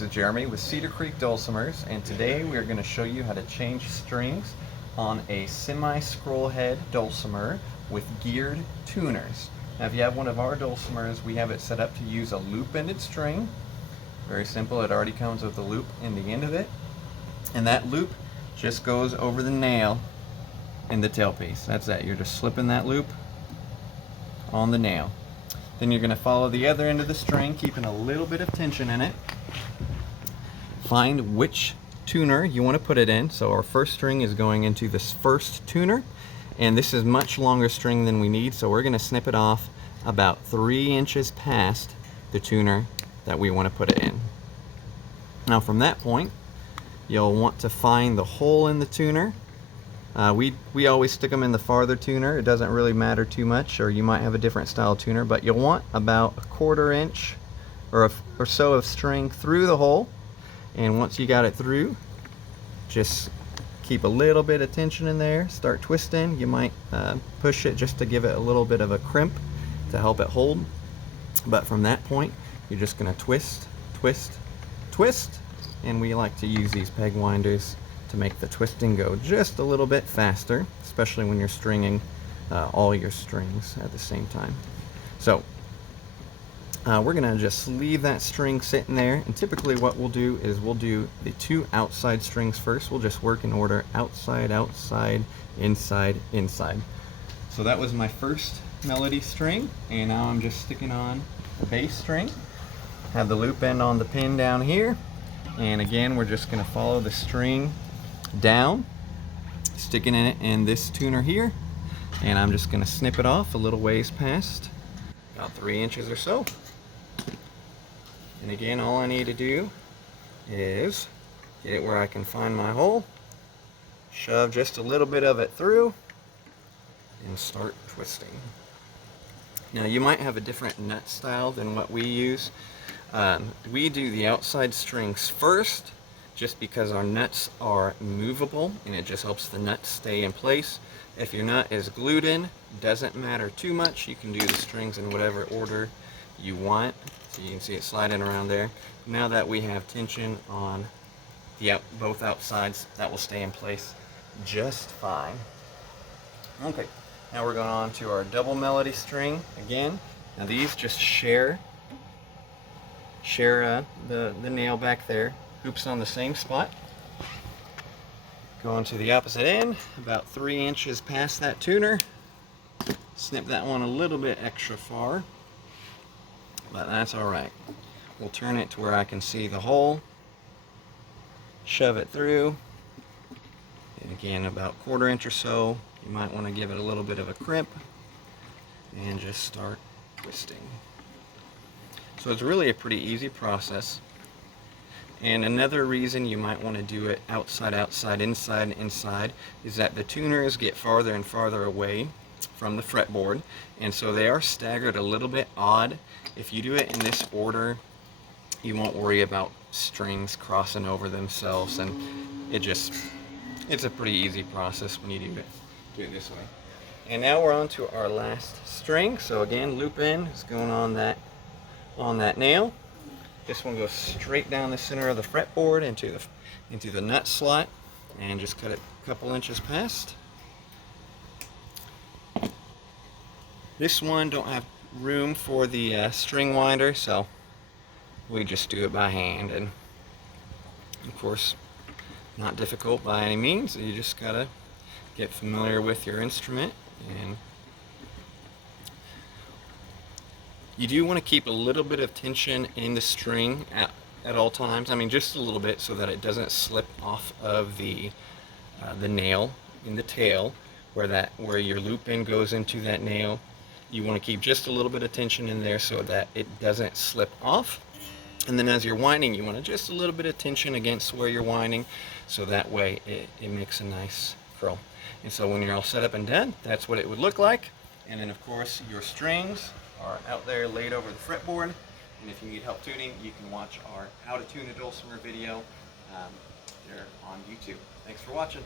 this is Jeremy with Cedar Creek Dulcimers, and today we are going to show you how to change strings on a semi-scroll head dulcimer with geared tuners. Now if you have one of our dulcimers, we have it set up to use a loop-ended string. Very simple, it already comes with a loop in the end of it, and that loop just goes over the nail in the tailpiece. That's it, you're just slipping that loop on the nail. Then you're going to follow the other end of the string, keeping a little bit of tension in it. Find which tuner you want to put it in. So our first string is going into this first tuner, and this is much longer string than we need, so we're going to snip it off about 3 inches past the tuner that we want to put it in. Now from that point, you'll want to find the hole in the tuner. We always stick them in the farther tuner. It doesn't really matter too much, or you might have a different style tuner, but you'll want about 1/4 inch or so of string through the hole. And once you got it through, just keep a little bit of tension in there, start twisting. You might push it just to give it a little bit of a crimp to help it hold. But from that point, you're just going to twist, twist, twist, and we like to use these peg winders to make the twisting go just a little bit faster, especially when you're stringing all your strings at the same time. So we're gonna just leave that string sitting there, and typically what we'll do is we'll do the 2 outside strings first. We'll just work in order: outside, outside, inside, inside. So that was my first melody string, and now I'm just sticking on the bass string. Have the loop end on the pin down here, and again we're just gonna follow the string down, sticking it in this tuner here, and I'm just going to snip it off a little ways past, about 3 inches or so. And again, all I need to do is get it where I can find my hole, shove just a little bit of it through, and start twisting. Now you might have a different nut style than what we use. We do the outside strings first, just because our nuts are movable and it just helps the nuts stay in place. If your nut is glued in, doesn't matter too much. You can do the strings in whatever order you want. So you can see it sliding around there. Now that we have tension on both outsides, that will stay in place just fine. Okay, now we're going on to our double melody string again. Now these just share the nail back there. Hoops on the same spot. Going to the opposite end, about 3 inches past that tuner. Snip that one a little bit extra far, but that's alright. We'll turn it to where I can see the hole, shove it through, and again about 1/4 inch or so. You might want to give it a little bit of a crimp and just start twisting. So it's really a pretty easy process. And another reason you might want to do it outside, outside, inside, inside is that the tuners get farther and farther away from the fretboard, and so they are staggered a little bit odd. If you do it in this order, you won't worry about strings crossing over themselves, and it's a pretty easy process when you do it this way. And now we're on to our last string. So again, loop end is going on that nail. This one goes straight down the center of the fretboard into the nut slot, and just cut it a couple inches past. This one don't have room for the string winder, so we just do it by hand, and of course not difficult by any means. You just gotta get familiar with your instrument, and you do want to keep a little bit of tension in the string at all times. I mean, just a little bit, so that it doesn't slip off of the nail in the tail, where your loop end goes into that nail. You want to keep just a little bit of tension in there so that it doesn't slip off. And then as you're winding, you want just a little bit of tension against where you're winding, so that way it makes a nice curl. And so when you're all set up and done, that's what it would look like. And then of course your strings are out there laid over the fretboard, and if you need help tuning, you can watch our How to Tune a Dulcimer video there on YouTube. Thanks for watching.